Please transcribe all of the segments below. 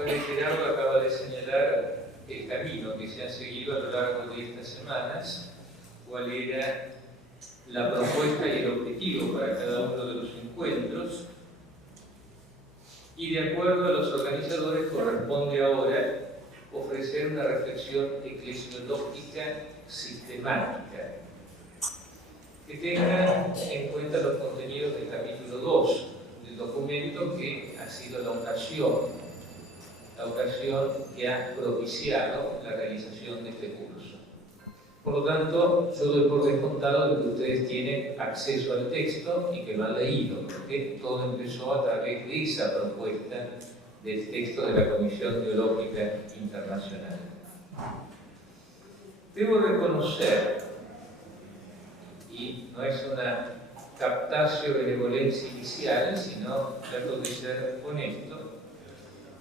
Padre Gerardo acaba de señalar el camino que se ha seguido a lo largo de estas semanas, cuál era la propuesta y el objetivo para cada uno de los encuentros, y de acuerdo a los organizadores corresponde ahora ofrecer una reflexión eclesiológica sistemática que tenga en cuenta los contenidos del capítulo 2 del documento, que ha sido la ocasión que ha propiciado la realización de este curso. Por lo tanto, yo doy por descontado de que ustedes tienen acceso al texto y que lo han leído, porque todo empezó a través de esa propuesta del texto de la Comisión Teológica Internacional. Debo reconocer, y no es una captatio benevolencia inicial, sino trato de ser honesto,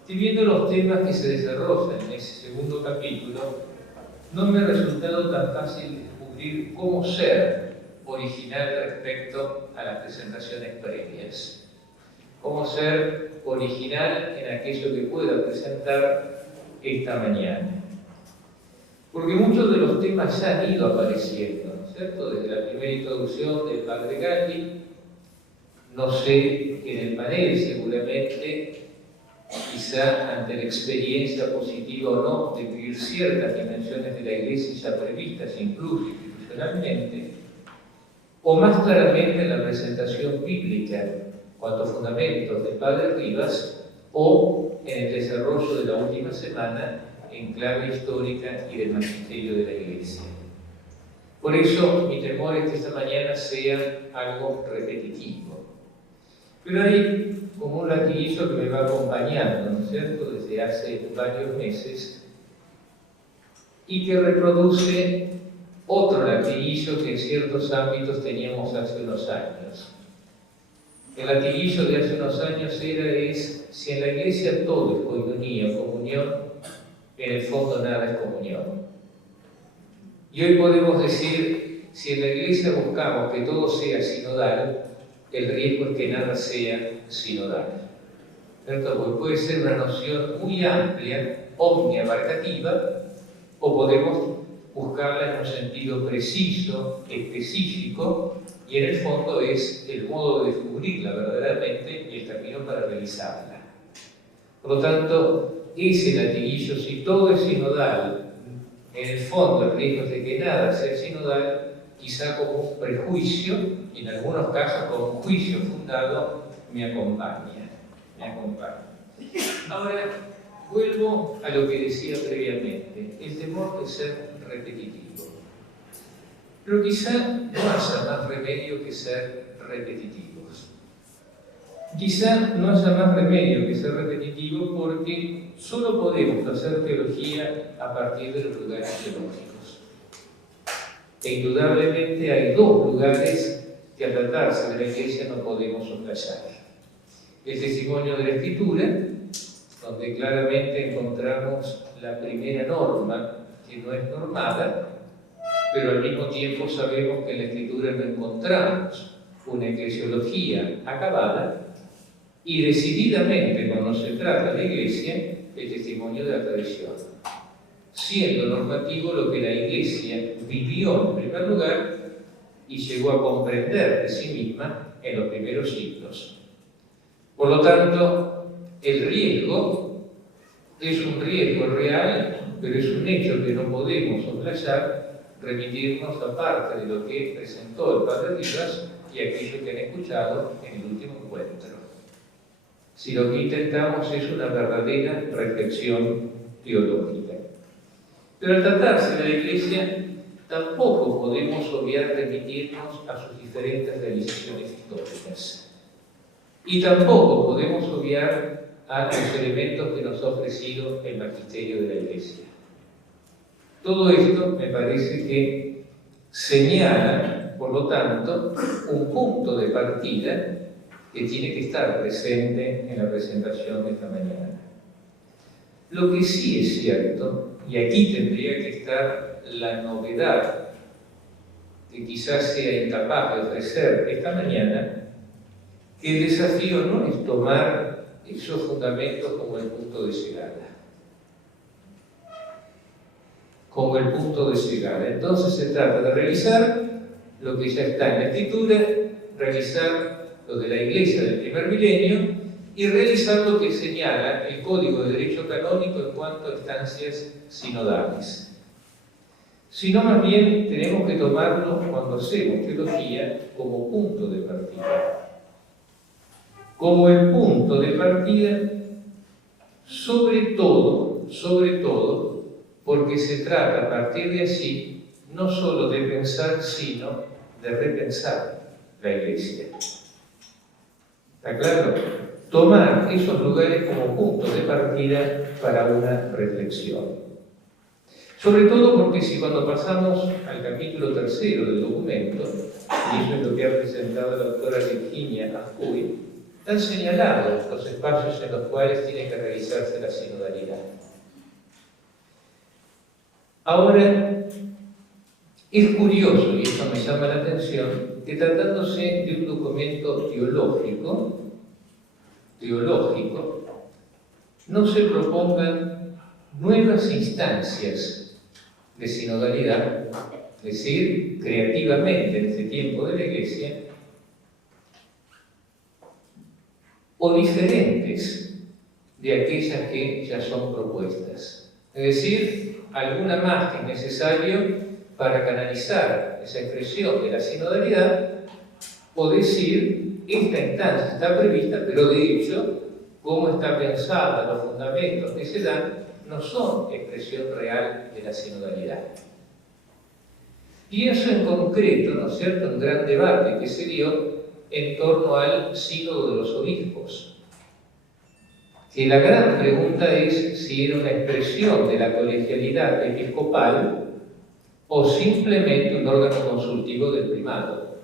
que viendo los temas que se desarrollan en ese segundo capítulo, no me ha resultado tan fácil descubrir cómo ser original respecto a las presentaciones previas. Cómo ser original en aquello que pueda presentar esta mañana. Porque muchos de los temas ya han ido apareciendo, ¿no es cierto? Desde la primera introducción del padre Galli, no sé, en el panel seguramente, quizá ante la experiencia positiva o no de vivir ciertas dimensiones de la Iglesia ya previstas incluso institucionalmente, o más claramente en la presentación bíblica cuanto fundamentos del padre Rivas, o en el desarrollo de la última semana en clave histórica y del magisterio de la Iglesia. Por eso mi temor es que esta mañana sea algo repetitivo. Pero hay como un latiguillo que me va acompañando, ¿no es cierto?, desde hace varios meses, y que reproduce otro latiguillo que en ciertos ámbitos teníamos hace unos años. El latiguillo de hace unos años es: si en la Iglesia todo es coinonía, comunión, en el fondo nada es comunión. Y hoy podemos decir, si en la Iglesia buscamos que todo sea sinodal, el riesgo es que nada sea sinodal. ¿Cierto? Porque puede ser una noción muy amplia, omniabarcativa, o podemos buscarla en un sentido preciso, específico, y en el fondo es el modo de descubrirla verdaderamente y el camino para realizarla. Por lo tanto, ese latiguillo, si todo es sinodal, en el fondo el riesgo es de que nada sea sinodal, quizá como un prejuicio, y en algunos casos como un juicio fundado, me acompaña. Ahora, vuelvo a lo que decía previamente, el temor de ser repetitivo. Pero quizá no haya más remedio que ser repetitivos. Quizá no haya más remedio que ser repetitivos porque solo podemos hacer teología a partir de los lugares teológicos. E indudablemente hay dos lugares que al tratarse de la Iglesia no podemos soslayar. El testimonio de la Escritura, donde claramente encontramos la primera norma, que no es normada, pero al mismo tiempo sabemos que en la Escritura no encontramos una eclesiología acabada, y decididamente cuando se trata de la Iglesia, el testimonio de la tradición, siendo normativo lo que la Iglesia vivió en primer lugar y llegó a comprender de sí misma en los primeros siglos. Por lo tanto, el riesgo es un riesgo real, pero es un hecho que no podemos soslayar, remitirnos a parte de lo que presentó el padre Rivas y aquello que han escuchado en el último encuentro. Si lo que intentamos es una verdadera reflexión teológica. Pero al tratarse de la Iglesia, tampoco podemos obviar remitirnos a sus diferentes realizaciones históricas. Y tampoco podemos obviar a los elementos que nos ha ofrecido el magisterio de la Iglesia. Todo esto me parece que señala, por lo tanto, un punto de partida que tiene que estar presente en la presentación de esta mañana. Lo que sí es cierto, y aquí tendría que estar la novedad que quizás sea incapaz de ofrecer esta mañana, que el desafío no es tomar esos fundamentos como el punto de llegada. Como el punto de llegada. Entonces se trata de revisar lo que ya está en la Escritura, revisar lo de la Iglesia del primer milenio y revisar lo que señala el Código de Derecho Canónico en cuanto a instancias sinodales. Si no, más bien tenemos que tomarlo cuando hacemos teología como punto de partida. Como el punto de partida, sobre todo, porque se trata a partir de allí no solo de pensar, sino de repensar la Iglesia. ¿Está claro? Tomar esos lugares como puntos de partida para una reflexión. Sobre todo porque si cuando pasamos al capítulo 3 del documento, y eso es lo que ha presentado la doctora Virginia Ascuy, están señalados los espacios en los cuales tiene que realizarse la sinodalidad. Ahora, es curioso, y esto me llama la atención, que tratándose de un documento teológico, no se propongan nuevas instancias de sinodalidad, es decir, creativamente en este tiempo de la Iglesia, o diferentes de aquellas que ya son propuestas. Es decir, alguna más que es necesario para canalizar esa expresión de la sinodalidad, o decir, esta instancia está prevista, pero de hecho, cómo está pensada, los fundamentos que se dan, no son expresión real de la sinodalidad. Pienso en concreto, ¿no es cierto?, un gran debate que se dio en torno al sínodo de los obispos, que la gran pregunta es si era una expresión de la colegialidad episcopal o simplemente un órgano consultivo del primado.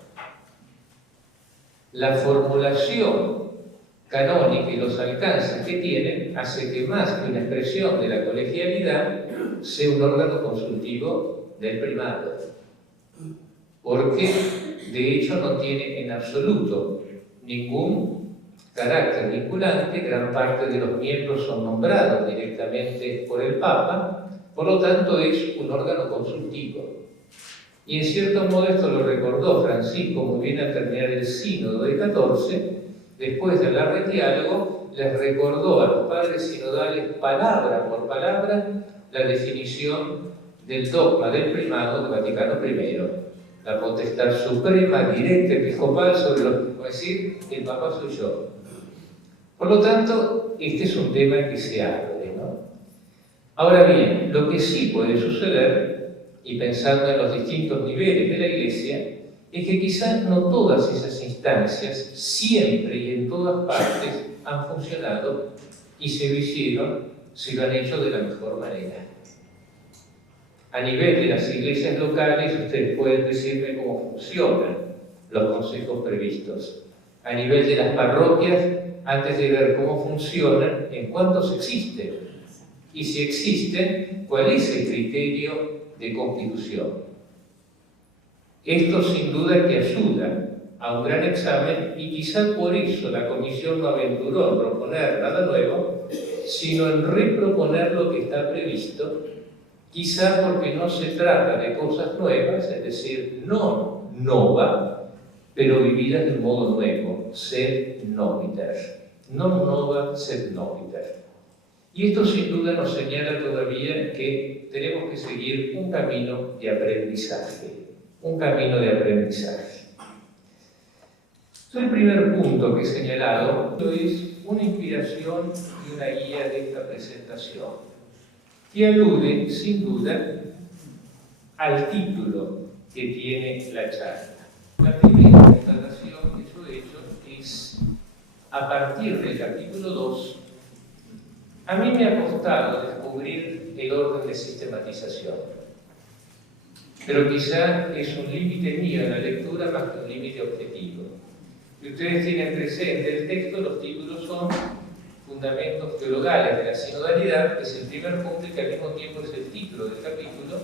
La formulación canónica y los alcances que tienen hace que más que una expresión de la colegialidad sea un órgano consultivo del primado, porque de hecho no tiene en absoluto ningún carácter vinculante. Gran parte de los miembros son nombrados directamente por el Papa, por lo tanto es un órgano consultivo. Y en cierto modo esto lo recordó Francisco muy bien al terminar el sínodo de 14, después de hablar de diálogo, les recordó a los padres sinodales palabra por palabra la definición del dogma del primado del Vaticano I, la potestad suprema, directa, episcopal sobre los, es decir, el Papa soy yo. Por lo tanto, este es un tema que se abre, ¿no? Ahora bien, lo que sí puede suceder, y pensando en los distintos niveles de la Iglesia, es que quizás no todas esas instancias, siempre y en todas partes, han funcionado y se lo han hecho de la mejor manera. A nivel de las iglesias locales, ustedes pueden decirme cómo funcionan los consejos previstos. A nivel de las parroquias, antes de ver cómo funcionan, en cuántos existen. Y si existen, ¿cuál es el criterio de constitución? Esto sin duda que ayuda a un gran examen, y quizá por eso la Comisión no aventuró en proponer nada nuevo, sino en reproponer lo que está previsto, quizá porque no se trata de cosas nuevas, es decir, no nova, pero vividas de un modo nuevo, sed noviter. Non nova, sed noviter. Y esto sin duda nos señala todavía que tenemos que seguir un camino de aprendizaje. Un camino de aprendizaje. El primer punto que he señalado es una inspiración y una guía de esta presentación, que alude, sin duda, al título que tiene la charla. La primera constatación que yo he hecho es, a partir del capítulo 2, a mí me ha costado descubrir el orden de sistematización, pero quizá es un límite mío en la lectura más que un límite objetivo. Si ustedes tienen presente el texto, los títulos son Fundamentos Teologales de la Sinodalidad, que es el primer punto y que al mismo tiempo es el título del capítulo.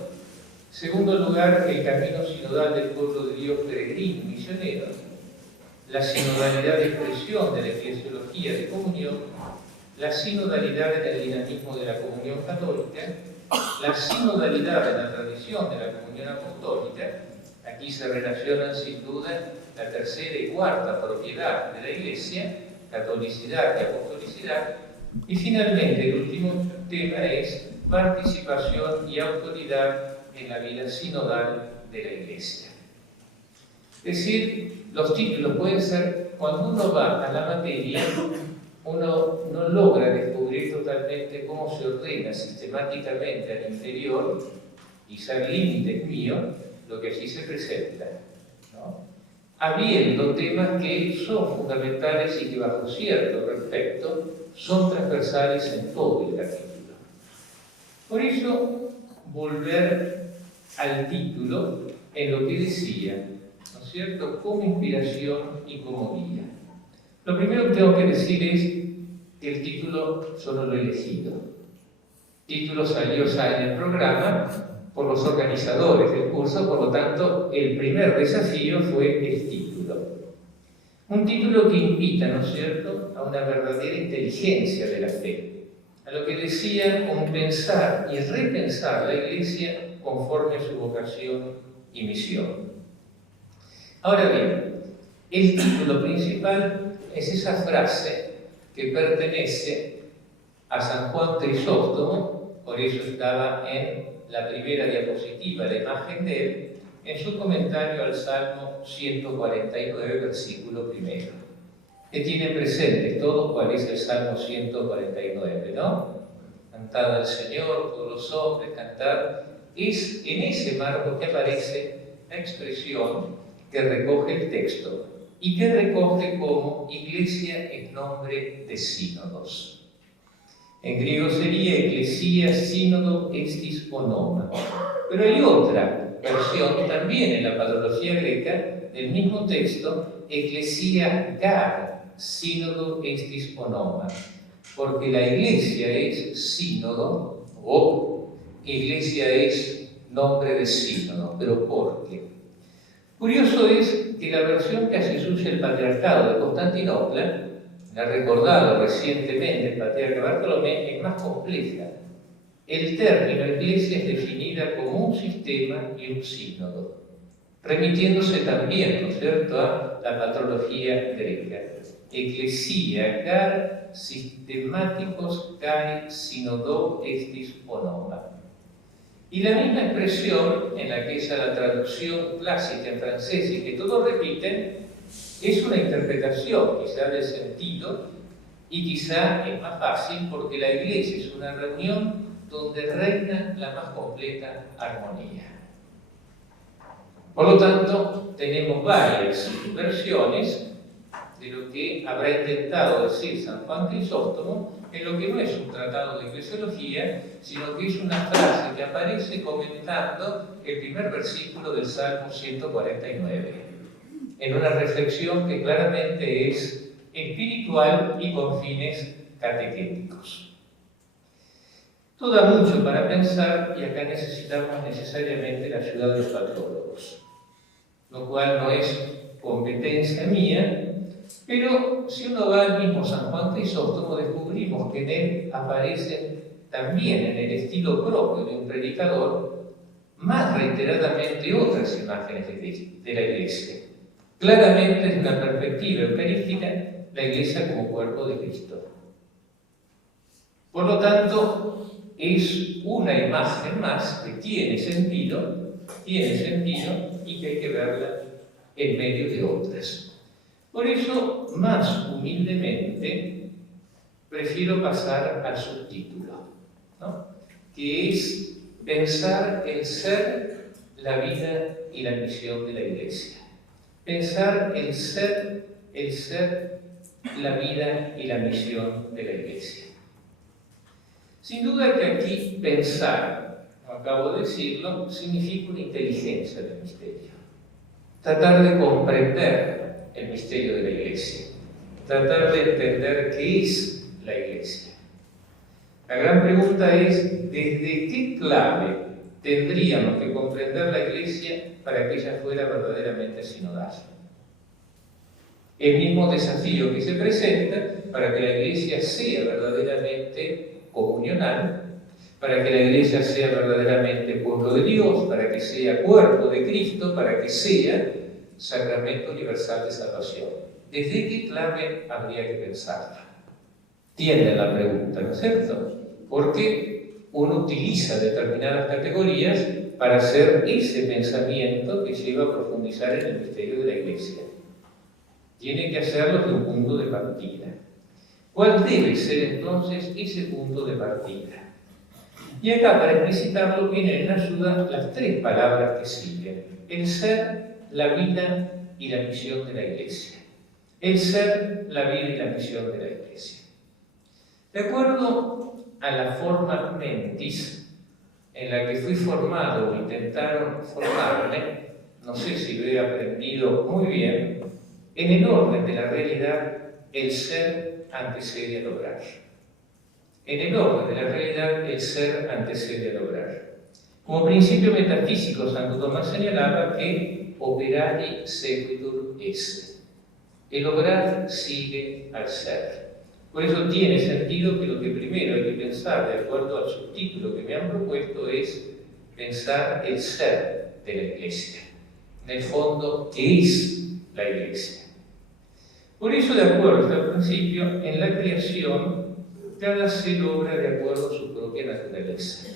Segundo lugar, el camino sinodal del pueblo de Dios peregrino y misionero. la sinodalidad de expresión de la eclesiología de comunión, la sinodalidad en el dinamismo de la comunión católica, la sinodalidad en la tradición de la comunión apostólica. Aquí se relacionan sin duda la tercera y cuarta propiedad de la Iglesia, catolicidad y apostolicidad, y finalmente el último tema es participación y autoridad en la vida sinodal de la Iglesia. Es decir, los títulos pueden ser, cuando uno va a la materia, uno no logra descubrir totalmente cómo se ordena sistemáticamente al interior, quizá el límite mío, lo que allí se presenta, ¿no? Habiendo temas que son fundamentales y que bajo cierto respecto son transversales en todo el capítulo. Por eso, volver al título en lo que decía, ¿no es cierto?, como inspiración y como guía. Lo primero que tengo que decir es que el título solo lo he elegido. El título salió ya en el programa por los organizadores del curso, por lo tanto, el primer desafío fue el título. Un título que invita, ¿no es cierto?, a una verdadera inteligencia de la fe, a lo que decía, compensar y repensar la Iglesia conforme a su vocación y misión. Ahora bien, el título principal es esa frase que pertenece a San Juan Crisóstomo, por eso estaba en la primera diapositiva, la imagen de él, en su comentario al Salmo 149, versículo 1. Que tienen presente todos cuál es el Salmo 149, ¿no? Cantad al Señor, todos los hombres, cantad. Es en ese marco que aparece la expresión que recoge el texto y que recoge como Iglesia en nombre de sínodos. En griego sería Ecclesia Sínodo Estis Onoma. Pero hay otra versión también en la padrología greca del mismo texto, Ecclesia Gar Sínodo Estis Onoma. Porque la Iglesia es sínodo o Iglesia es nombre de sínodo. ¿Pero por qué? Curioso es que la versión que hace suya el Patriarcado de Constantinopla, la ha recordado recientemente el Patriarca Bartolomé, es más compleja. El término Iglesia es definida como un sistema y un sínodo, remitiéndose también, ¿no es cierto?, a la patrología greca. Ecclesia car systematicos kai synodo estis onoma. Y la misma expresión en la que es la traducción clásica en francés y que todos repiten, es una interpretación quizá del sentido y quizá es más fácil porque la Iglesia es una reunión donde reina la más completa armonía. Por lo tanto, tenemos varias versiones de lo que habrá intentado decir San Juan Crisóstomo, en lo que no es un tratado de eclesiología, sino que es una frase que aparece comentando el primer versículo del Salmo 149, en una reflexión que claramente es espiritual y con fines catequéticos. Todo da mucho para pensar y acá necesitamos necesariamente la ayuda de los patrólogos, lo cual no es competencia mía, pero si uno va al mismo San Juan Crisóstomo, descubrimos que en él aparecen también en el estilo propio de un predicador más reiteradamente otras imágenes de la Iglesia. Claramente, desde una perspectiva eucarística, la Iglesia como cuerpo de Cristo. Por lo tanto, es una imagen más que tiene sentido y que hay que verla en medio de otras. Por eso, más humildemente, prefiero pasar al subtítulo, ¿no?, que es pensar el ser, la vida y la misión de la Iglesia. Pensar el ser, la vida y la misión de la Iglesia. Sin duda que aquí pensar, como acabo de decirlo, significa una inteligencia del misterio. Tratar de comprender el misterio de la Iglesia. Tratar de entender qué es la Iglesia. La gran pregunta es, ¿desde qué clave tendríamos que comprender la Iglesia para que ella fuera verdaderamente sinodal? el mismo desafío que se presenta para que la Iglesia sea verdaderamente comunional, para que la Iglesia sea verdaderamente pueblo de Dios, para que sea cuerpo de Cristo, para que sea sacramento universal de salvación. ¿Desde qué clave habría que pensarla? Tiende la pregunta, ¿no es cierto? Porque uno utiliza determinadas categorías para hacer ese pensamiento que lleva a profundizar en el misterio de la Iglesia. Tiene que hacerlo desde un punto de partida. ¿Cuál debe ser entonces ese punto de partida? Y acá, para explicitarlo, vienen en ayuda las tres palabras que siguen: el ser, la vida y la misión de la Iglesia. El ser, la vida y la misión de la Iglesia. De acuerdo a la forma mentis en la que fui formado o intentaron formarme, no sé si lo he aprendido muy bien, en el orden de la realidad, el ser antecede al obrar. En el orden de la realidad, el ser antecede al obrar. Como principio metafísico, Santo Tomás señalaba que operare sequitur esse. El obrar sigue al ser. Por eso tiene sentido que lo que primero hay que pensar, de acuerdo al subtítulo que me han propuesto, es pensar el ser de la Iglesia. En el fondo, ¿qué es la Iglesia? Por eso, de acuerdo a este principio, en la creación, cada ser obra de acuerdo a su propia naturaleza.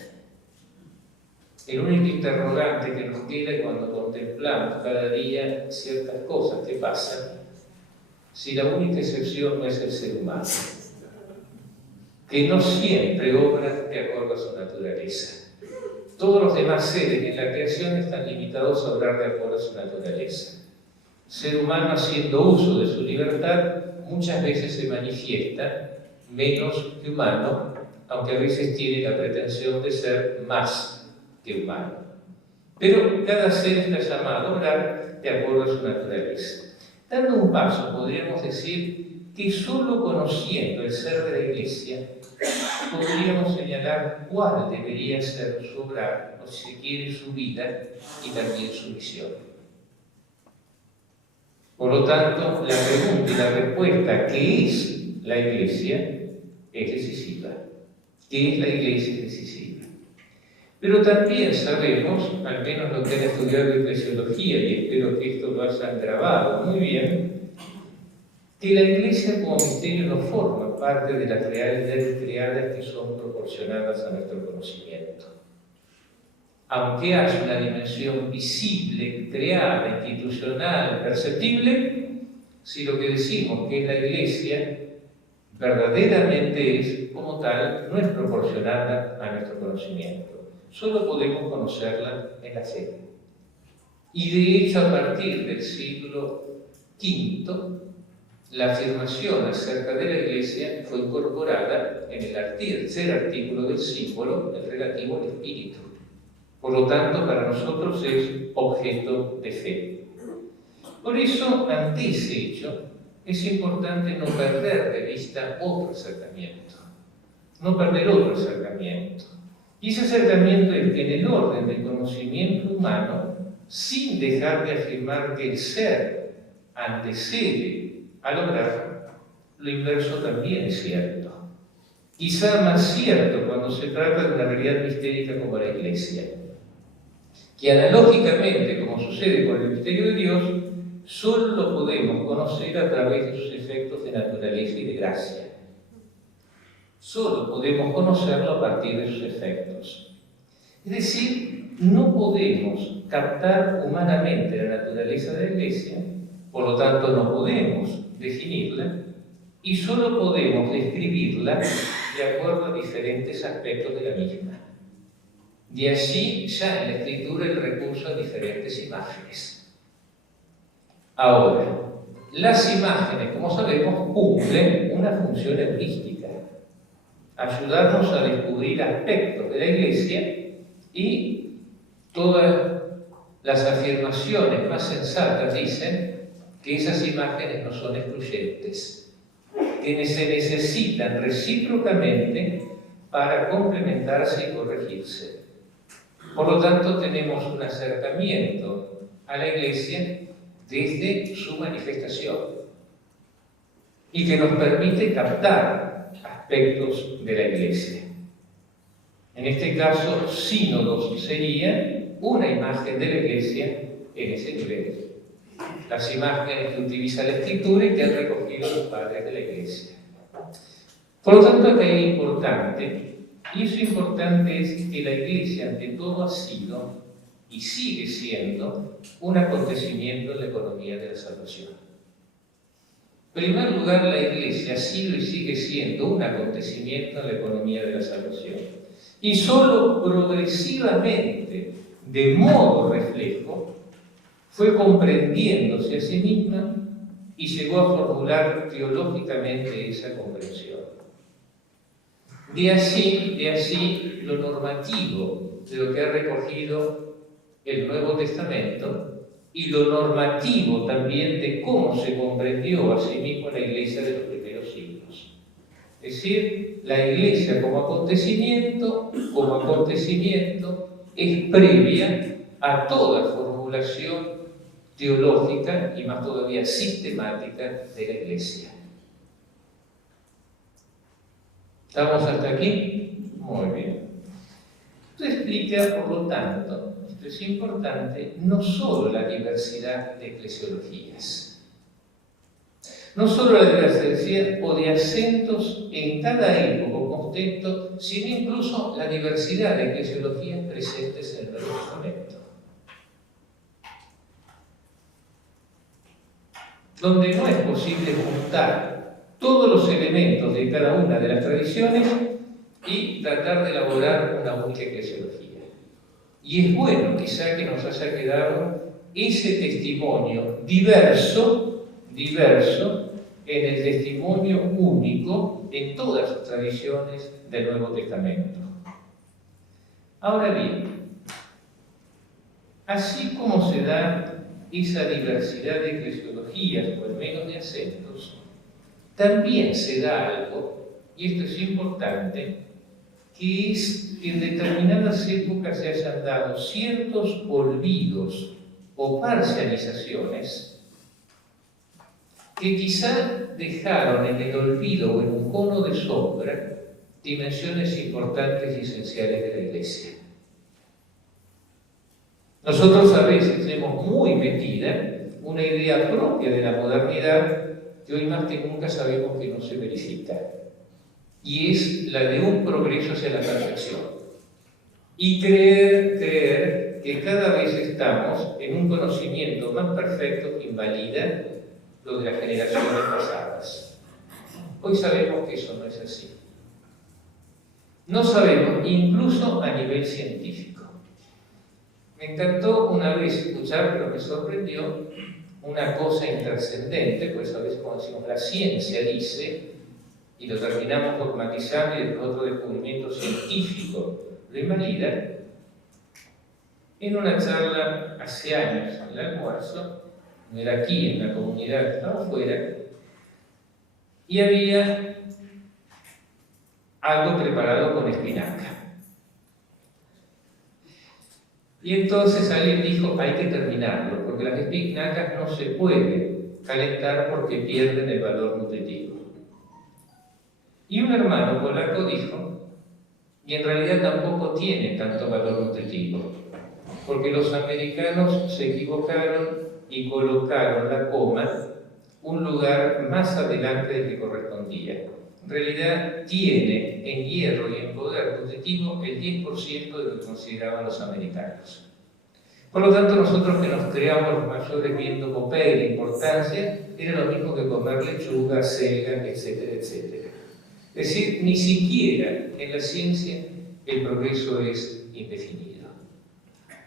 El único interrogante que nos queda cuando contemplamos cada día ciertas cosas que pasan, si la única excepción no es el ser humano, que no siempre obra de acuerdo a su naturaleza. Todos los demás seres en la creación están limitados a obrar de acuerdo a su naturaleza. El ser humano, haciendo uso de su libertad, muchas veces se manifiesta menos que humano, aunque a veces tiene la pretensión de ser más que humano. Pero cada ser está llamado a obrar de acuerdo a su naturaleza. Dando un paso, podríamos decir que solo conociendo el ser de la Iglesia podríamos señalar cuál debería ser su obrar, o si se quiere, su vida y también su misión. Por lo tanto, la pregunta y la respuesta, ¿qué es la Iglesia?, es decisiva. ¿Qué es la Iglesia? Es decisiva. Pero también sabemos, al menos los que han estudiado eclesiología, y espero que esto lo hayan grabado muy bien, que la Iglesia como misterio no forma parte de las realidades creadas que son proporcionadas a nuestro conocimiento. Aunque haya una dimensión visible, creada, institucional, perceptible, si lo que decimos que es la Iglesia verdaderamente es, como tal, no es proporcionada a nuestro conocimiento. Solo podemos conocerla en la fe. Y de hecho, a partir del siglo V, la afirmación acerca de la Iglesia fue incorporada en el tercer artículo del símbolo, el relativo al Espíritu. Por lo tanto, para nosotros es objeto de fe. Por eso, ante ese hecho, es importante no perder de vista otro acercamiento. No perder otro acercamiento. Y ese acercamiento es que en el orden del conocimiento humano, sin dejar de afirmar que el ser antecede al obrar, lo inverso también es cierto. Quizá más cierto cuando se trata de una realidad mistérica como la Iglesia, que analógicamente, como sucede con el misterio de Dios, solo lo podemos conocer a través de sus efectos de naturaleza y de gracia. Solo podemos conocerlo a partir de sus efectos. Es decir, no podemos captar humanamente la naturaleza de la Iglesia, por lo tanto no podemos definirla, y solo podemos describirla de acuerdo a diferentes aspectos de la misma. De allí ya en la Escritura el recurso a diferentes imágenes. Ahora, las imágenes, como sabemos, cumplen una función heurística: ayudarnos a descubrir aspectos de la Iglesia, y todas las afirmaciones más sensatas dicen que esas imágenes no son excluyentes, que se necesitan recíprocamente para complementarse y corregirse. Por lo tanto, tenemos un acercamiento a la Iglesia desde su manifestación. y que nos permite captar aspectos de la Iglesia. En este caso, sínodos sería una imagen de la Iglesia en ese nivel. Las imágenes que utiliza la Escritura y que han recogido los padres de la Iglesia. Por lo tanto, acá es importante, y eso importante es que la Iglesia ante todo ha sido y sigue siendo un acontecimiento en la economía de la salvación. En primer lugar, la Iglesia ha sido y sigue siendo un acontecimiento en la economía de la salvación. Y solo progresivamente, de modo reflejo, fue comprendiéndose a sí misma y llegó a formular teológicamente esa comprensión. De así lo normativo de lo que ha recogido el Nuevo Testamento y lo normativo también de cómo se comprendió a sí mismo la Iglesia de los primeros siglos. Es decir, la Iglesia como acontecimiento es previa a toda formulación teológica y más todavía sistemática de la Iglesia. ¿Estamos hasta aquí? Muy bien. Esto explica, por lo tanto, esto es importante, no solo la diversidad de eclesiologías, no solo la diversidad o de acentos en cada época o contexto, sino incluso la diversidad de eclesiologías presentes en el Nuevo Testamento. Donde no es posible juntar todos los elementos de cada una de las tradiciones y tratar de elaborar una única eclesiología. Y es bueno quizá que nos haya quedado ese testimonio diverso en el testimonio único en todas las tradiciones del Nuevo Testamento. Ahora bien, así como se da esa diversidad de eclesiologías, o al menos de acentos, también se da algo, y esto es importante, que es que en determinadas épocas se hayan dado ciertos olvidos o parcializaciones que quizá dejaron en el olvido o en un cono de sombra dimensiones importantes y esenciales de la Iglesia. Nosotros a veces tenemos muy metida una idea propia de la modernidad que hoy más que nunca sabemos que no se verifica, y es la de un progreso hacia la perfección. Y creer que cada vez estamos en un conocimiento más perfecto que invalida lo de las generaciones pasadas. Hoy sabemos que eso no es así. No sabemos, incluso a nivel científico. Me encantó una vez escuchar, pero me sorprendió, una cosa intrascendente, pues a veces cuando decimos la ciencia dice, y lo terminamos dogmatizando y después otro descubrimiento científico lo invalida. En una charla hace años, en el almuerzo, no era aquí, en la comunidad que estaba afuera, y había algo preparado con espinaca. Y entonces alguien dijo, hay que terminarlo, porque las espinacas no se pueden calentar porque pierden el valor nutritivo. Y un hermano polaco dijo, y en realidad tampoco tiene tanto valor nutritivo, porque los americanos se equivocaron y colocaron la coma un lugar más adelante del que correspondía. En realidad tiene en hierro y en poder nutritivo el 10% de lo que consideraban los americanos. Por lo tanto, nosotros que nos creamos los mayores viendo Popeye la importancia, era lo mismo que comer lechuga, selga, etcétera, etcétera. Es decir, ni siquiera en la ciencia el progreso es indefinido.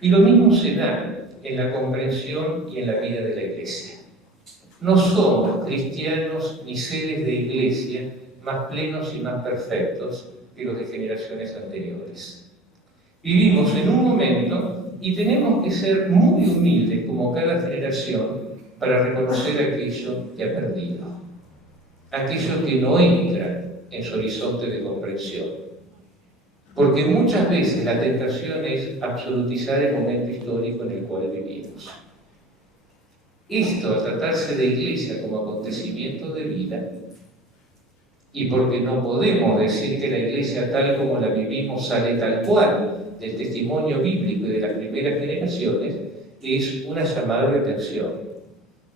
Y lo mismo se da en la comprensión y en la vida de la Iglesia. No somos cristianos ni seres de Iglesia más plenos y más perfectos que los de generaciones anteriores. Vivimos en un momento y tenemos que ser muy humildes como cada generación para reconocer aquello que ha perdido, aquello que no entra en su horizonte de comprensión. Porque muchas veces la tentación es absolutizar el momento histórico en el cual vivimos. Esto, al tratarse de Iglesia como acontecimiento de vida, y porque no podemos decir que la Iglesia tal como la vivimos sale tal cual del testimonio bíblico y de las primeras generaciones, es una llamada de atención,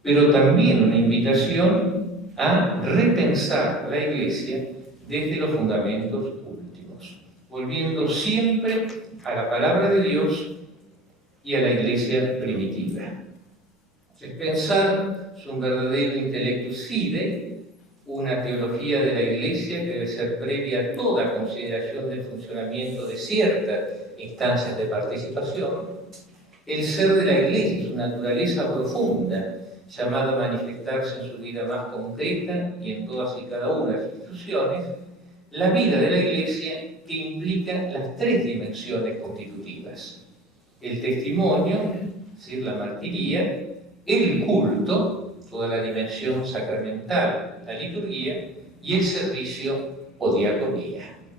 pero también una invitación a repensar la Iglesia desde los fundamentos últimos, volviendo siempre a la palabra de Dios y a la Iglesia primitiva. Es pensar un verdadero intelectucide, una teología de la Iglesia que debe ser previa a toda consideración del funcionamiento de ciertas instancias de participación. El ser de la Iglesia, su naturaleza profunda, llamada a manifestarse en su vida más concreta y en todas y cada una de las instituciones, la vida de la Iglesia que implica las tres dimensiones constitutivas: el testimonio, es decir, la martiría, el culto, toda la dimensión sacramental, la liturgia, y el servicio o diaconía.